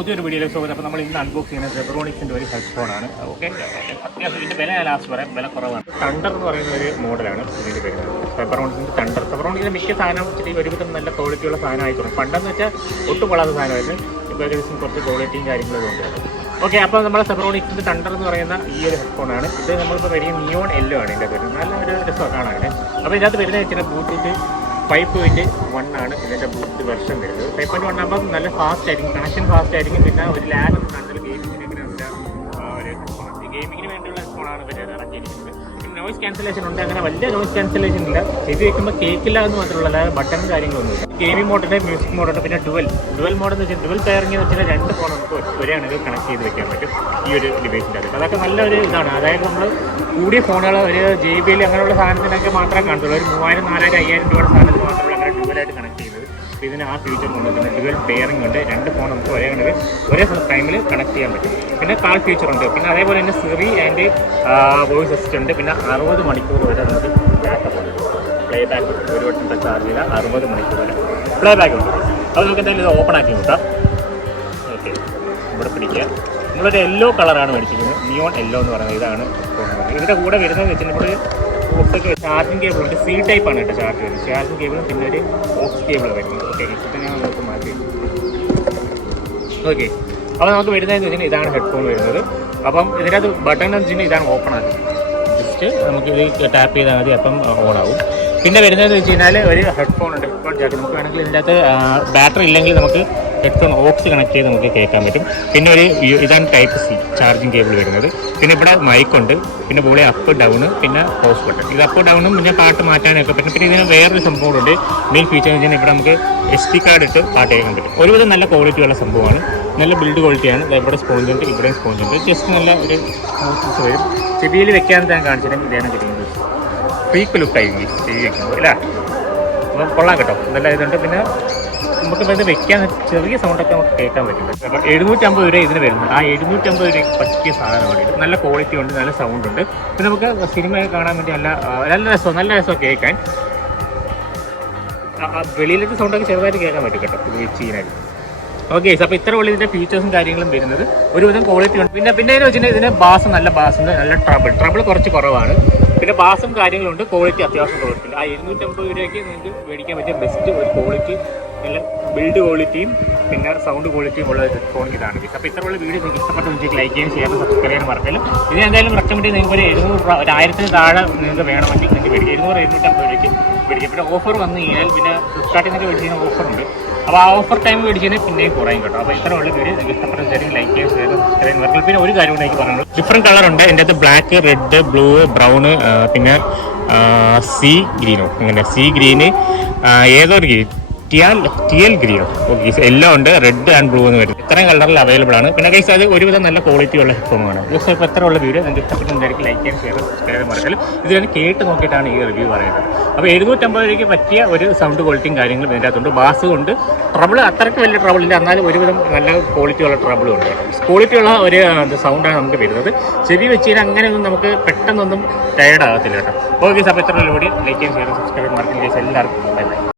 പുതിയൊരു വീഡിയോയിലേക്ക് സ്വാഗതം. അപ്പോൾ നമ്മൾ ഇന്ന് അൺബോക്സ് ചെയ്യുന്നത് സെബ്രോണിക്സിൻ്റെ ഒരു ഹെഡ്ഫോണാണ്. ഓക്കെ, അത്യാവശ്യം ഇതിൻ്റെ വില ഞാൻ ലാസ്റ്റ് പറയാം, വില കുറവാണ്. തണ്ടർ എന്ന് പറയുന്ന ഒരു മോഡലാണ് ഇതിൻ്റെ വരുന്നത്. സെബ്രോണിക്സിൻ്റെ തണ്ടർ. സെബ്രോണിക്സിൻ്റെ മിക്ക സാധനം ഇച്ചിരി ഒരുവിധം നല്ല ക്വാളിറ്റിയുള്ള സാധനമായി തുടങ്ങും. പണ്ടെന്ന് വെച്ചാൽ ഒട്ടും കൊള്ളാത്ത സാധനമായിരുന്നു. ഇപ്പോൾ ഏകദേശം കുറച്ച് ക്വാളിറ്റിയും കാര്യങ്ങളും ഉണ്ട്. ഓക്കെ, അപ്പോൾ നമ്മുടെ സെബ്രോണിക്സിൻ്റെ തണ്ടർ എന്ന് പറയുന്ന ഈ ഒരു ഹെഡ്ഫോണാണ്. ഇത് നമ്മളിപ്പോൾ വലിയ നിയോൺ യെല്ലോ ആണ് ഇതിൻ്റെ വരുന്നത്. നല്ലൊരു രസമാണ് കാണാൻ. അപ്പോൾ ഇതിനകത്ത് വരുന്നത് വെച്ചാൽ ബ്ലൂടൂത്ത് 5.1 ആണ് ഇതിൻ്റെ ബ്ലൂടൂത്ത് വെർഷൻ വരുന്നത്. 5.1 ആകുമ്പോൾ നല്ല ഫാസ്റ്റ് ആയിരിക്കും, കണക്ഷൻ ഫാസ്റ്റ് ആയിരിക്കും. പിന്നെ ഒരു ലാഗ് ഒന്നും കാണുന്നത് ഗെയിമിങ്ങിന് ഒരു ഹെഡ്ഫോണാണ്. ഗെയിമിങ്ങിന് വേണ്ടിയുള്ള ഹെഡ്ഫോണാണ് ഇവർ ഇറക്കിയിരിക്കുന്നത്. പിന്നെ നോയ്സ് ക്യാൻസലേഷൻ ഉണ്ട്. അങ്ങനെ വലിയ നോയ്സ് ക്യാൻസലേഷൻ ഇല്ല. ചെയ്ത് വെക്കുമ്പോൾ കേൾക്കില്ല എന്ന് മാത്രമല്ല, അല്ലാതെ ബട്ടൺ കാര്യങ്ങളൊന്നുമില്ല. ഗെയിമിംഗ് മോഡുണ്ട്, മ്യൂസിക് മോഡുണ്ട്, പിന്നെ ഡുവൽ മോഡ് എന്ന് വെച്ചാൽ ഡുവൽ പെയറിംഗ് എന്ന് വെച്ചാൽ 2 ഫോൺ നമുക്ക് ഒരേയാണെങ്കിൽ കണക്ട് ചെയ്ത് വെക്കാൻ പറ്റും ഈ ഒരു ഡിവൈസിൻ്റെ അത്. അതൊക്കെ നല്ലൊരു ഇതാണ്. അതായത് നമ്മൾ കൂടിയ ഫോണുകൾ ഒരു JBL അങ്ങനെയുള്ള സാധനത്തിനൊക്കെ മാത്രമേ കാണത്തുള്ളൂ. ഒരു 3000, 4000, 5000 രൂപയുടെ സാധനത്തിൽ മാത്രമല്ല അങ്ങനെ ഡുവലായിട്ട് കണക്ട് ചെയ്യുന്നത്. അപ്പോൾ ഇതിന് ആ ഫീച്ചർ കൊണ്ടുവരുന്നത് ഡുവൽ പെയറിംഗ് ഉണ്ട്. 2 ഫോൺ നമുക്ക് ഒരേ ടൈമിൽ കണക്ട് ചെയ്യാൻ പറ്റും. പിന്നെ കാൾ ഫീച്ചർ ഉണ്ട്. പിന്നെ അതേപോലെ തന്നെ സിറി ആൻഡ് വോയിസ് അസിസ്റ്റൻ്റ് ഉണ്ട്. പിന്നെ 60 മണിക്കൂർ വരെ നമുക്ക് ബാക്കപ്പ് ഉണ്ട്. പ്ലേ ബാക്ക് ഒരു വട്ടത്തെ ചാർജ് ചെയ്താൽ 60 മണിക്കൂർ വരെ പ്ലേ ബാക്ക് ഉണ്ട്. അപ്പോൾ നമുക്ക് എന്തായാലും ഇത് ഓപ്പൺ ആക്കി നോക്കാം. ഓക്കെ, ഇവിടെ പിടിക്കുക. നമ്മളൊരു യെല്ലോ കളറാണ് മേടിച്ചിരിക്കുന്നത്, നിയോൺ യെല്ലോ എന്ന് പറയുന്നത്. ഇതാണ് ഇതിൻ്റെ കൂടെ വരുന്നതെന്ന് വെച്ചാൽ നമ്മൾ ബോക്സൊക്കെ ചാർജിങ് കേബിൾ ഉണ്ട്. C ടൈപ്പാണ് കേട്ടോ ചാർജ് വരുന്നത്. ചാർജിങ് കേബിളും പിന്നെ ഒരു ഓക്സ് കേബിൾ വരുന്നത്. ഓക്കെ, ഇപ്പോൾ തന്നെ നമുക്ക് മാറ്റി. ഓക്കെ, അപ്പോൾ നമുക്ക് വരുന്നതെന്ന് വെച്ചാൽ ഇതാണ് ഹെഡ്ഫോൺ വരുന്നത്. അപ്പം ഇതിനകത്ത് ബട്ടൺ എന്ന് വെച്ചാൽ ഇതാണ് ഓപ്പൺ ആക്കുന്നത്. ജസ്റ്റ് നമുക്ക് ഇത് ടാപ്പ് ചെയ്താൽ മതി, അപ്പം ഓൺ ആവും. പിന്നെ വരുന്നതെന്ന് വെച്ച് കഴിഞ്ഞാൽ ഒരു ഹെഡ്ഫോൺ ഉണ്ട്, ഹെഡ്ഫോൺ ജാക്ക്. നമുക്ക് വേണമെങ്കിൽ ഇതിൻ്റെ അകത്ത് ബാറ്ററി ഇല്ലെങ്കിൽ നമുക്ക് ഹെഡ്ഫോൺ ഓക്സ് കണക്ട് ചെയ്ത് നമുക്ക് കേൾക്കാൻ പറ്റും. പിന്നെ ഒരു ഇതാണ് ടൈപ്പ് C ചാർജിങ് കേബിൾ വരുന്നത്. പിന്നെ ഇവിടെ മൈക്കുണ്ട്. പിന്നെ ഇവിടെ അപ്പ് ഡൗൺ, പിന്നെ പോസ് ബട്ടൺ. ഇത് അപ്പ് ഡൗണും പിന്നെ പാട്ട് മാറ്റാനൊക്കെ പറ്റും. പിന്നെ ഇതിന് വേറൊരു സംഭവമുണ്ട്. മെയിൻ ഫീച്ചർ എന്ന് വെച്ചാൽ ഇവിടെ നമുക്ക് SD കാർഡ് ഇട്ട് പാട്ട് കേൾക്കാൻ പറ്റും. ഒരുവിധം നല്ല ക്വാളിറ്റിയുള്ള സംഭവമാണ്. നല്ല ബിൽഡ് ക്വാളിറ്റിയാണ്. ഇവിടെ സ്പോഞ്ച് ഉണ്ട്, ഇവിടെയും സ്പോഞ്ച് ഉണ്ട്. ജസ്റ്റ് നല്ല ഒരു സ്മൂത്ത്നെസ് വരും. ചെവിയിൽ വെക്കാൻ ഞാൻ കാണിച്ചിട്ടും ഇതാണ് കിട്ടുന്നത്. ഫ്രീക്ക് ലുക്കായി ചെവി വെക്കുമ്പോൾ ഇല്ല, അപ്പം കൊള്ളാം കേട്ടോ, നല്ല ഇതുണ്ട്. പിന്നെ നമുക്കിപ്പോൾ ഇത് വെക്കാൻ ചെറിയ സൗണ്ടൊക്കെ നമുക്ക് കേൾക്കാൻ പറ്റും. അപ്പോൾ 750 രൂപ ഇതിന് വരുന്നത്. ആ 750 രൂപയ്ക്ക് പറ്റിയ സാധനമാണ് ഇത്. നല്ല ക്വാളിറ്റി ഉണ്ട്, നല്ല സൗണ്ട് ഉണ്ട്. പിന്നെ നമുക്ക് സിനിമയൊക്കെ കാണാൻ വേണ്ടി നല്ല രസം കേൾക്കാൻ. വെളിയിലത്തെ സൗണ്ടൊക്കെ ചെറുതായിട്ട് കേൾക്കാൻ പറ്റും കേട്ടോ ഇത് വെച്ച് ചെയ്യാനായിട്ട്. ഓക്കെ, അപ്പോൾ ഇത്ര ഉള്ള ഇതിൻ്റെ ഫീച്ചേഴ്സും കാര്യങ്ങളും വരുന്നത്. ഒരുവിധം ക്വാളിറ്റി ഉണ്ട്. പിന്നെ എന്ന് വെച്ചിട്ടുണ്ടെങ്കിൽ ഇതിന് ബാസ് നല്ല ബാസ് ഉണ്ട്, നല്ല ട്രബിൾ കുറച്ച് കുറവാണ്. പിന്നെ ബാസും കാര്യങ്ങളുണ്ട്, ക്വാളിറ്റി അത്യാവശ്യം ക്വാളിറ്റി ഉണ്ട്. ആ 250 രൂപയ്ക്ക് നിങ്ങൾക്ക് മേടിക്കാൻ പറ്റിയ ബെസ്റ്റ് ഒരു ക്വാളിറ്റി, നല്ല ബിൽഡ് ക്വാളിറ്റിയും പിന്നെ സൗണ്ട് ക്വാളിറ്റിയും ഉള്ള ഫോൺ ഇതാണ്. അപ്പോൾ ഇത്രയുള്ള വീഡിയോ നിങ്ങൾക്ക് ഇഷ്ടപ്പെട്ട നിങ്ങൾക്ക് ലൈക്ക് ചെയ്യാൻ, ചെയ്യാൻ, സബ്സ്ക്രൈബ് ചെയ്യാൻ മറക്കില്ല. ഇത് എന്തായാലും റെക്കമെൻഡ് നിങ്ങൾക്ക് ഒരു 700, 1000 താഴെ നിങ്ങൾക്ക് വേണമെങ്കിൽ നിങ്ങൾക്ക് മേടിക്കും. 700-750 രൂപയ്ക്ക് മേടിക്കും. പിന്നെ ഓഫർ വന്നു കഴിഞ്ഞാൽ പിന്നെ ഫ്ലിപ്കാർട്ടിൽ നിന്നൊക്കെ മേടിക്കുന്ന ഓഫറുണ്ട്. അപ്പോൾ ആ ഓഫർ ടൈം മേടിച്ചതിന് പിന്നെയും കുറയും കേട്ടോ. അപ്പോൾ ഇത്ര ഉള്ള വീഡിയോ നിങ്ങൾക്ക് ഇഷ്ടപ്പെട്ട കാര്യം ലൈക്ക് ചെയ്യാൻ, ഷെയർ ചെയ്യാൻ മറക്കില്ല. പിന്നെ ഒരു കാര്യം കൂടെ എനിക്ക് പറയുന്നത്, ഡിഫറെൻറ്റ് കളറുണ്ട് എൻ്റെ അകത്ത്. ബ്ലാക്ക്, റെഡ്, ബ്ലൂ, ബ്രൗണ്, പിന്നെ സീ ഗ്രീനോ, അങ്ങനെ സീ ഗ്രീന്, ഏതൊരു ഗ്രീൻ, ടിയൽ ഗ്രീനോ. ഓക്കെ, എല്ലാം ഉണ്ട്. റെഡ് ആൻഡ് ബ്ലൂ എന്ന് വരും. ഇത്രയും കളറിൽ അവൈലബിൾ ആണ്. പിന്നെ കൈസ് അത് ഒരുവിധം നല്ല ക്വാളിറ്റി ഉള്ള ഹെഡ്ഫോണാണ്. ഇപ്പോൾ എത്ര ഉള്ള വീഡിയോ നിങ്ങൾക്ക് ഇഷ്ടപ്പെട്ടുണ്ടായിരിക്കും. ലൈക്ക് ചെയ്യാൻ, ഷെയർ ചെയ്യാൻ മറക്കല്. ഇതിൽ കേട്ട് നോക്കിയിട്ടാണ് ഈ റിവ്യൂ പറയുന്നത്. അപ്പോൾ 750 രൂപയ്ക്ക് പറ്റിയ ഒരു സൗണ്ട് ക്വാളിറ്റിയും കാര്യങ്ങളും ഇതിൻ്റെ അകത്തുണ്ട്. ബാസും ഉണ്ട്. ട്രബിൾ അത്രയ്ക്ക് വലിയ ട്രബിൾ ഇല്ല, എന്നാലും ഒരുവിധം നല്ല ക്വാളിറ്റി ഉള്ള ട്രബിളും ഉണ്ട്. ക്വാളിറ്റി ഉള്ള ഒരു സൗണ്ടാണ് നമുക്ക് വരുന്നത്. ചെവി വെച്ച് കഴിഞ്ഞാൽ അങ്ങനെയൊന്നും നമുക്ക് പെട്ടെന്നൊന്നും ടയർഡ് ആകത്തില്ല കേട്ടോ. ഓക്കെ, അപ്പോൾ ഇത്ര വീഡിയോ ലൈക്ക് ചെയ്യാൻ, ഷെയർ, സബ്സ്ക്രൈബ് മറക്കില്ല. എല്ലാവർക്കും ബൈ.